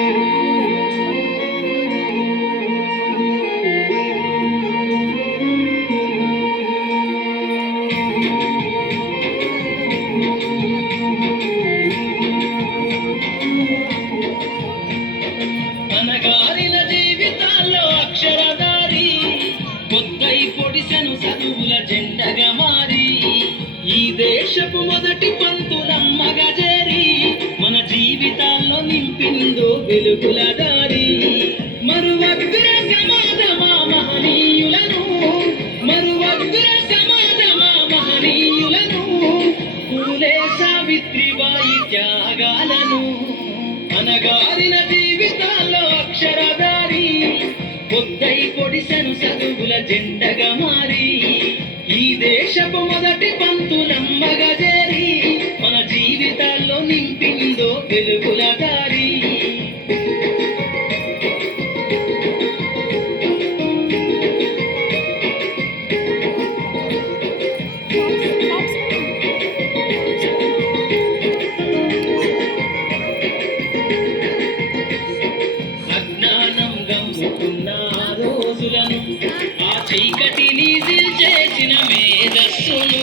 అనగారిన కొత్తై చదువుల జెండగా మారి ఈ దేశపు మొదటి పంతులమ్మగా చేరి మన జీవితాల్లో నింపిందో వెలుగుల దారి. మరువగ్ర సమాజమా మహనీయులను? మరువగ్ర సమాజమా మహనీయులను? పూలే సావిత్రిబాయి త్యాగాలను. అనగారిన జీవితాల్లో పొద్దై పొడిసెను చదువుల జెండగా మారి ఈ దేశపు మొదటి పంతులమ్మగా చేరి మన జీవితాల్లో నింపిందో వెలుగుల దారి. చీకటిని చేసిన మేధస్సును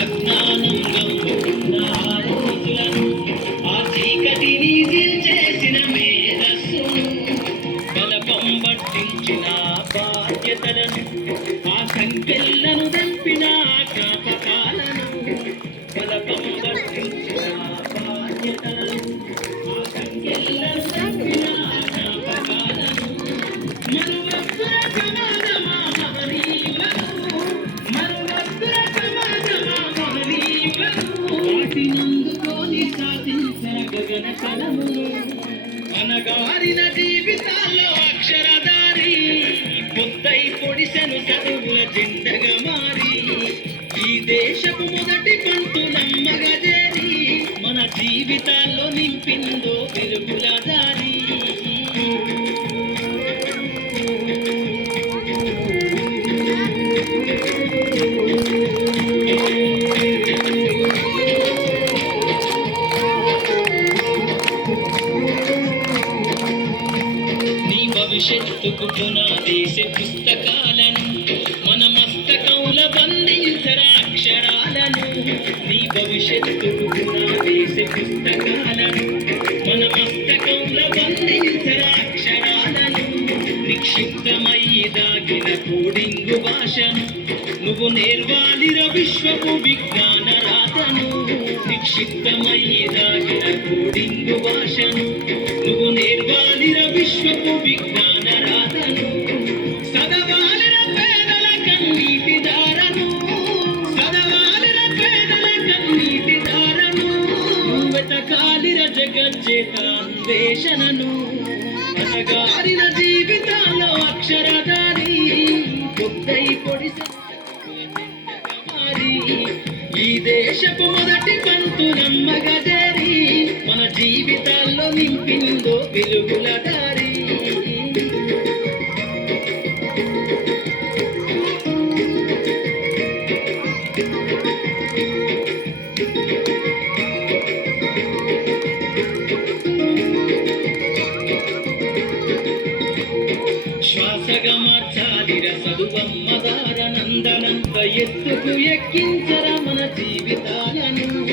అజ్ఞానం గమ్ముకున్న రోజులను ఆ చీకటిని చేసిన మేధస్సును బలపం పట్టించిన పొద్దై చదువుల జెండగా మారి ఈ దేశపు మొదటి పంతులమ్మగా చేరి మన జీవితాల్లో నింపిందో భవిష్యత్తుకు పునాదేశ పుస్తకాలను మన మస్తకముల బంధించరా అక్షరాలను నీ భవిష్యత్తుకు పునాదేశ పుస్తకాలను మన మస్తకముల బంధించరా అక్షరాలను నిక్షిప్తమై దాగిన కోడింగు భాషను నువ్వు నేర్వాలిర విశ్వపు విజ్ఞాన రాతను నిక్షిప్తమయ్యేదాగిన కూడింగు భాషను. నువ్వు నేర్వాలిర విశ్వపు విజ్ఞాన రాతను సదవాలిర పేదల కన్నీటి దారను పేదల కన్నీటి దారను వెతకాలిర జగజ్జేత అన్వేషణను అనగారిన జీవితాల్లో అక్షరదారి ఈ దేశపు మొదటి పంతులమ్మగా గదేరి మన జీవితాల్లో నింపిందో వెలుగుల దారి. శ్వాసగా మార్చాలిర చదువమ్మ దారణ ఎత్తుకు ఎక్కించర మన జీవితాలను.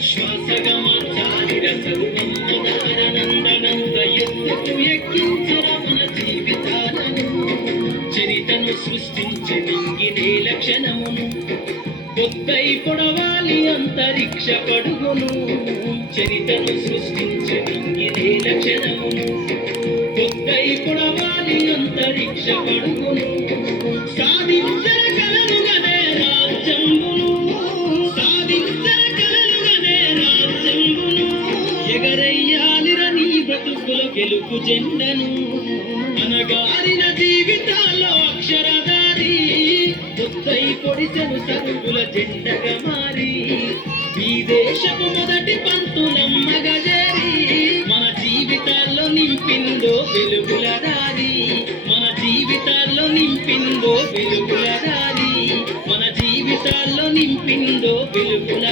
శ్వాసగా మార్చాలి చదువమ్మ దారనందనంత ఎత్తుకు ఎక్కించర మన జీవితాలను. చరితను సృష్టించి నింగినే లక్షణమును కొత్తై పొడవాలి అంతరిక్ష పడుగును. చరితను సృష్టించి నింగినే లక్షణమును కొత్తై పొడవాలి అంతరిక్ష పడుగును. గెలుపు జెండను అనగారిన జీవితాల్లో అక్షరదారి పొద్దై పొడిచను చదువుల జెండగా మారి ఈ దేశపు మొదటి పంతులమ్మగా చేరి మన జీవితాల్లో నింపిందో వెలుగుల దారి మన జీవితాల్లో నింపిందో వెలుగుల దారి మన జీవితాల్లో నింపిందో వెలుగుల